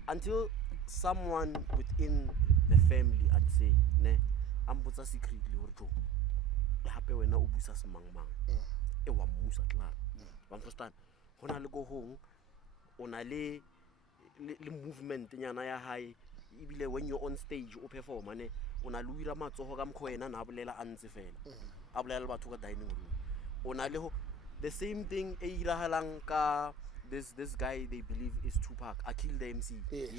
Until someone within the family I'd say, ne, ambotsa secretly or jo. Hape wena o busa semangmang. E wa musa klar. One first time. Hona le go home, ona le movement nyana ya high. Ibile when you're on stage o perform ane ona luira matsoho ka mkhwena na bolela antse fela. A bolela batho ka dining room. Ona le ho the same thing ka this guy they believe is Tupac. I killed the MC. Yes.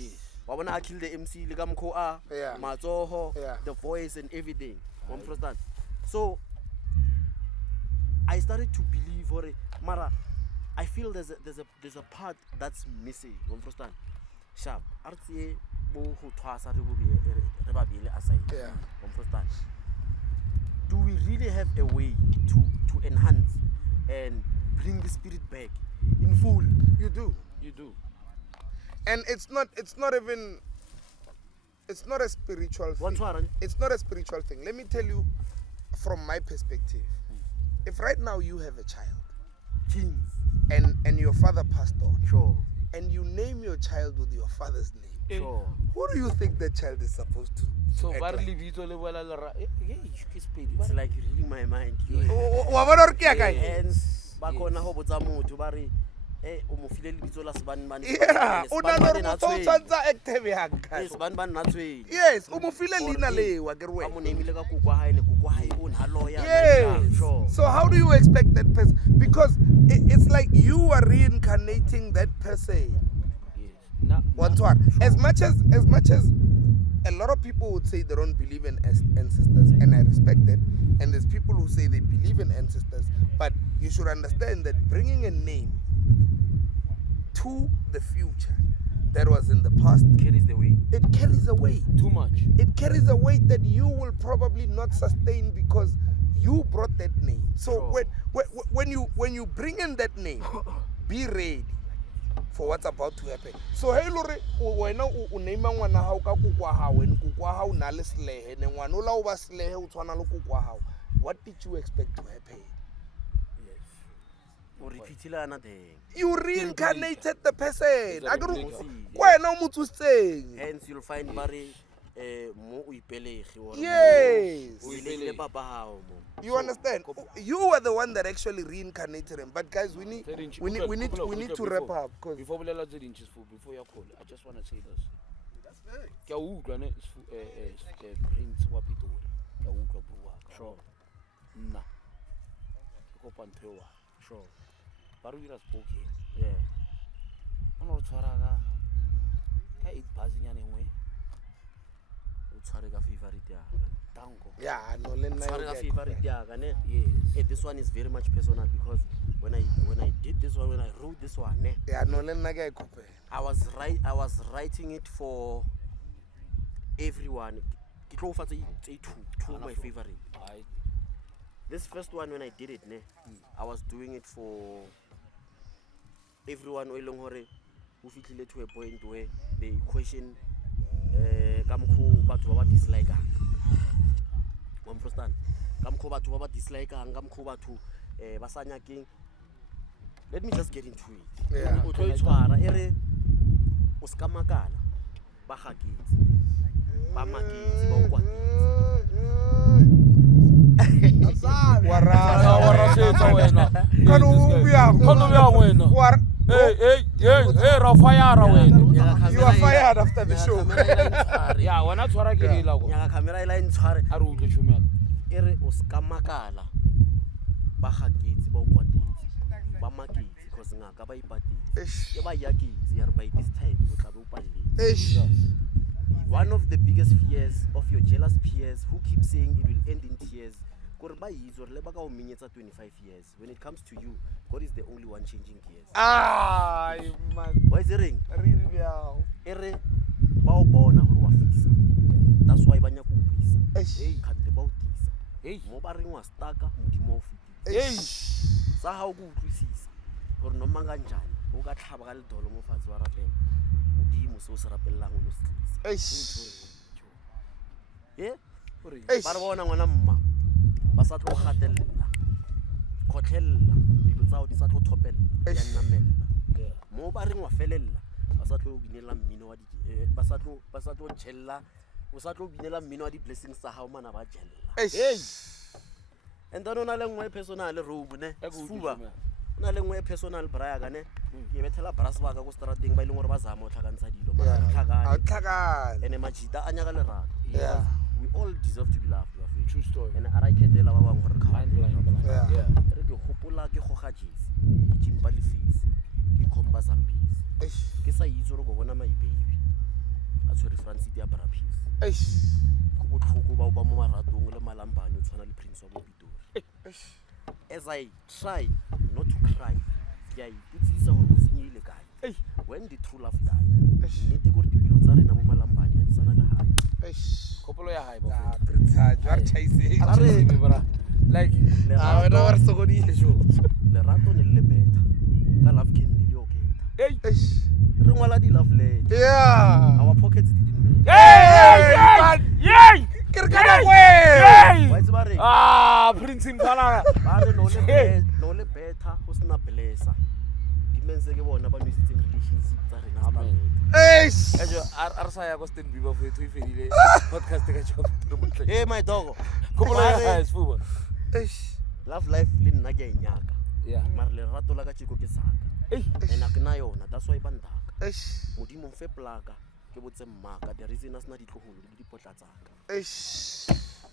Wabona I killed the MC le ka mkho a matsoho, the voice and everything. One understand. So I started to believe for it. Mara, I feel there's a part that's missing. One understand. Sharp. RTA bo ho twasa re ba bile aside. Yeah. One understand. Do we really have a way to enhance and bring the spirit back in full? You do. And it's not even, it's not a spiritual thing. It's not a spiritual thing. Let me tell you from my perspective. If right now you have a child, Teens. and your father passed on, Sure. and you name your child with your father's name, Sure. who do you think the child is supposed to So act like? It's like reading my mind. Hence, bakona ho botsa motho ba re o mo file lebitso la sebanbane. Yeah, una no motho tsantsa active yang ka. Sebanbane na tshwe. Yes, o mo file lina lewa ke re Ba mo wena. nemile ka kokwa hae ne kokwa hae o na lawyer. Yes. Sure. So how do you expect that person? Because it's like you are reincarnating that person. As much as a lot of people would say they don't believe in ancestors, and I respect that, and there's people who say they believe in ancestors, but you should understand that bringing a name to the future that was in the past Carries the weight. it carries a weight. Too much. It carries a weight that you will probably not sustain because you brought that name. So Sure. when you bring in that name, be ready for what's about to happen. So hey lore wena o name ngwana hao ka kokwa hao and kokwa hao na le slehe ne ngwana o la o ba slehe o tshwana le kokwa hao. What did you expect to happen? O repeatile another. You reincarnated the person. Like I a don't nigga. wena o motsusteng. Hence you'll find bare mo o ipelegi or Yes. o ile papa hao mo. You understand? You are the one that actually reincarnated him. But guys, we need to wrap up because before we let the inches before you call, I just want to say this. That's nice. Ke utlwa ne Prince wa Pitori. Ke utlwa bua. Sure. Nna. Ke kopanthewa. Sure. Ba re dira spoken. Yeah. Ono tshwara ka 8 bus nyane nngwe. Utshware ka favorite ya. Tango. Yeah, no, le nna Utshware ka yo favorite ya ka ne. Yes. This one is very much personal because when I did this one, when I wrote this one, Yeah, no, le nna ke ikopela. I was writing it for everyone. Ke tlo fa tse two of my favorite. This first one when I did it, I was doing it for everyone o ileng hore o fitlhile to a point where they question ka mkho batho ba dislike ang. Wa understand? Ka mkho batho ba dislike ang, ka mkho batho ba sa nyakeng. Let me just get into it. Yeah. O tlo itshwara ere o ska makala ba gaketse ba maketse ba o kwatetse. Hey, Rafayara wena. You are fired after the show. Yeah, wena tshwara ke hela go. Nyaka camera e la ntshware. A re utle tshomela. Ere o ska makala ba gaketse ba o kwatetse ba maketse because ngaka ba ipatetse ke ba yaketse ya re by this time o tla be o palletse. One of the biggest fears of your jealous peers who keep saying it will end in tears. Gore ba itse re le ba ka o menyetsa 25 years. When it comes to you, God is the only one changing gears. Man. Why is it ring? Really now. Ere ba o bona gore wa fisa. That's why ba nya go fisa. Hey, kante ba o tisa. Hey, Mo ba reng wa staka modimo o fitisa. Hey. Sa ha o go utlwisisa gore no manga njani o ka tlhaba ka le dolo mo fatse wa rapela modimo se o se rapellang o no se tlisa. Ba re bona ngwana mma ba sa tlo gatella khotlhella dilo tsa di sa tlo thopella ya nnamella mo ba reng wa felella ba sa tlo binela mmino wa di ba sa tlo tshella o sa tlo binela mmino wa di blessings tsa hao mana ba jella. Hey. And then ona le ngwe personal room ne fuba ona le ngwe personal braya ka ne ke bethela brass ba ka go strateng ba ile ngore ba zama o tlhakantsha dilo mara tlhakane ene majita a nyaka lerato. Yeah. We all deserve to be loved. true story. And I like it la ba bang gore Mind blowing. Yeah. re ke gopola ke goga jesi ke jimpa le face ke khomba zambisi ke sa itse re go bona my baby a tshwere Francis dia Brapis go botlhoko ba mo maratong le malambane o tshwana le Prince wa Pitori. As I try not to cry ke a iputsisa gore go senyile kae when the true love die nnete gore dipelo tsa rena mo malambane a di sana le hae. Kopolo ya hae ba. Like lerato ne le beta ka love candy le oketa re ngwala di love letter. Yeah. Our pockets didn't make. Yay! Why is it Ah, Prince Impala. ba re no le beta ho sena blessa dimense ke bona ba musitseng relationship tsa rena sta Amen. mate. Ejo ar sa ya go stand Bieber for to ifedile podcast ka job re motle. Hey my dog, Kopolo ya hae sfuba. love life le nna ke a nyaka Yeah. mara lerato la ka tshiko ke saka ena ke na yona that's why ba ndaka modimo mfe plaka ke botse mmaka the reason a sena ditlogolo le dipotla tsaka.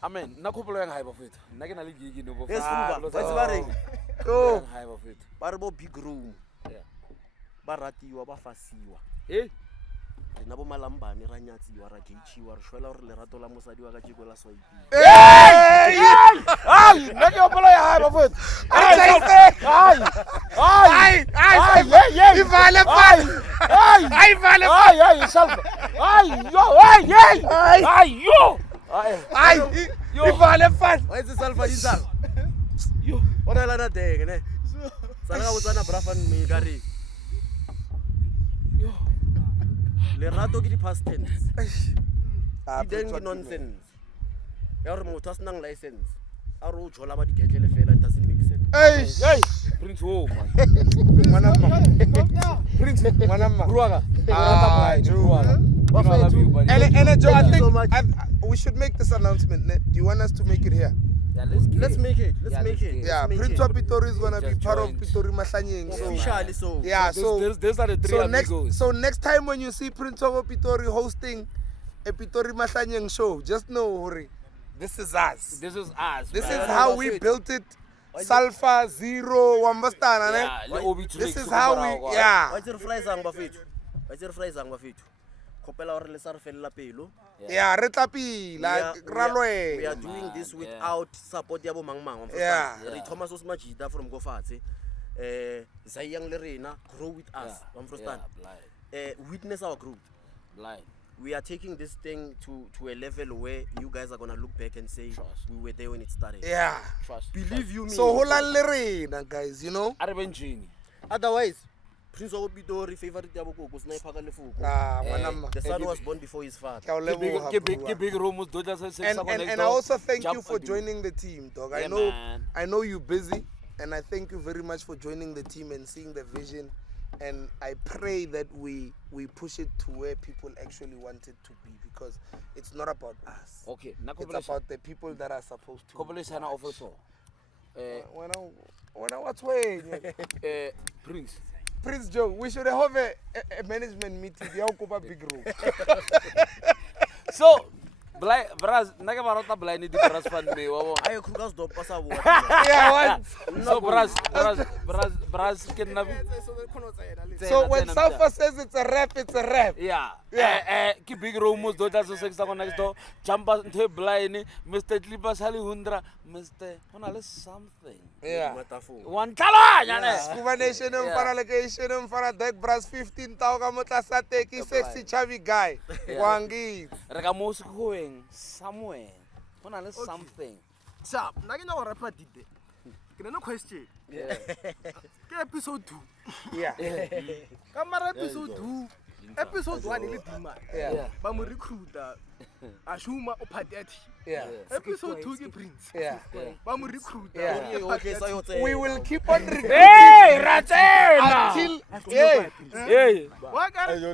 Amen. Nna kopolo ya hae ba feta. Nna ke na le gig no go Yes, Fuba. What's ba reng? Hae ba feta. Ba re bo big room Yeah. ba ratiwa ba fasiwa rena bo malambane ra nyatsiwa ra geitshiwa re shwela gore lerato la mosadi wa ka jeko la swaipile. Nna ke kopolo ya hae ba feta. Why is sulfur di sal? Yo, ona la na deng ne. Sana ga botsana brafan me ka re. Yo. Lerato ke di past tense. Di deng ke nonsense. Ya re motho a senang license. A re o jola ba di ketlele fela, it doesn't make sense. Hey, Prince wo man. Prince Manama. Ruaga. Ruaga. And Joe, I Thank you so think much. we should make this announcement. Do you want us to make it here? Yeah, Let's make it. Let's make it. Yeah, Let's make Prince it. Pitori is gonna be Just part of joined. Pitori Mahlanyeng. So Officially so. yeah, so there's are the three amigos. next time when you see Prince Pitori hosting a Pitori Mahlanyeng show, just know, Hori, this is us. This is us. This man. is how we built it. Sulfur Zero Wambastana, Yeah, le Obi This Trix, is how we What's your fries ang bafethu? What's your fries ang bafethu? Kopela hore le sa re fella pelo. Yeah, re tla pila, We are doing this without support ya bo mangmang. Yeah. Thomas Osmajida from Gofatse. Zayang le rena, grow with us. Witness our growth. We are taking this thing to a level where you guys are gonna look back and say we were there when it started. Yeah. Believe you me. So hola le rena, guys, you know. Otherwise, Prince of Pitori favorite ya bokoko sniper ka lefuko. The son was born before his father. And I also thank you for joining the team, dog. I know you're busy, and I thank you very much for joining the team and seeing the vision. And I pray that we push it to where people actually want it to be, because it's not about us. Okay, it's about the people that are supposed to. When I was way, Prince Joe, we should have a management meeting. We all go big room. So, Braz, naga marota blind di Braz fan me wabo. Ayo krugas do pasa wo. Yeah, what? So Braz can nabi. So when Safa says it's a rap, it's a rap. Yeah. Ki big room do ta so sex ko next do. Jamba the blind Mr. Clippers hali hundra Mr. Hona something. Yeah. One tala yane. Scuba Nation para location para deck Braz 15,000 ka motla sa teki sexy chubby guy. Wangi. Reka mo se going somewhere. Hona something. Sharp, nake na go rapa dite. Ke na question. Yeah. Ke episode 2. Yeah. Kamara episode 2. Episode 1 ile dima. Yeah. Ba mo recruiter. Ashuma o party. Yeah. Episode 2 ke Prince. Yeah. Ba mo recruiter. Yeah. Okay, so you say. We will keep on recruiting Hey, Ratena. until Hey. Wa ka re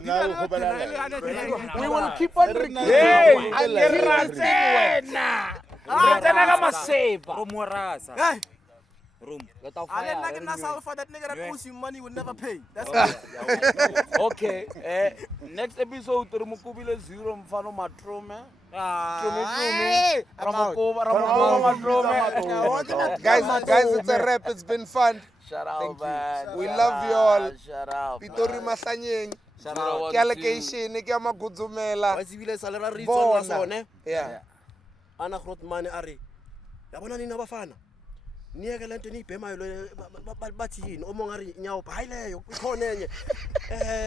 we will keep on recruiting Hey, until Ratena. Ratena ka maseba. Hey, Room. ale nake na salfa that nigga that owes you money will never pay. That's Okay. Next episode re mo kubile 0 mfano matrome. Guys, it's a rap. It's been fun. Shout out, man. We love you all. Shout out. Pitori Mahlanyeng. Shout out. Ke allocation ke ya magudzumela. Wa tsibile salera re tsona sone. Yeah. Ana Grootman are. Ya bona nina bafana. Niye ke lento ni ibhema lo bathi yini omonga ari nyawo hayileyo ikhona enye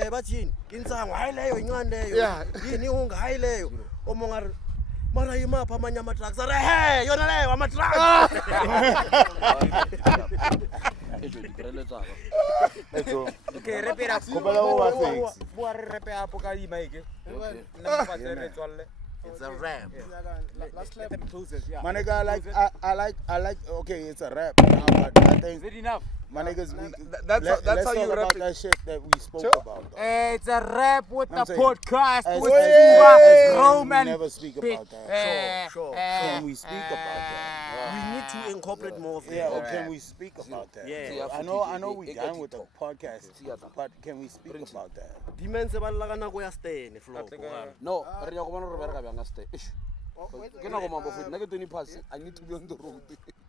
bathi yini insango hayileyo incane leyo yini unga hayileyo omonga ari mara yimapha amanye ama trucks are he yona leyo ama trucks okay, rap it up. Bo re rap hapo ka ima ike. Nna mfatse re tswalle. It's a rap. Let's clap them closers, yeah. My nigga, I like. Okay, it's a rap now, but I think Is it enough? my niggas, That's let's how you talk rap about it. that shit that we spoke about. Though. It's a rap with I'm the saying, podcast As- with as- Roman. We never speak about that. Sure. Can we speak about that? We need to incorporate more of Yeah, that. or can we speak about that? Yeah. I know we done with the podcast, but can we speak about that? Dimense ba la kana go ya stene flow. No, re ya go bona re bereka bjang a stay. Ke na go mambo fit. Nna ke 20 pass. I need to be on the road.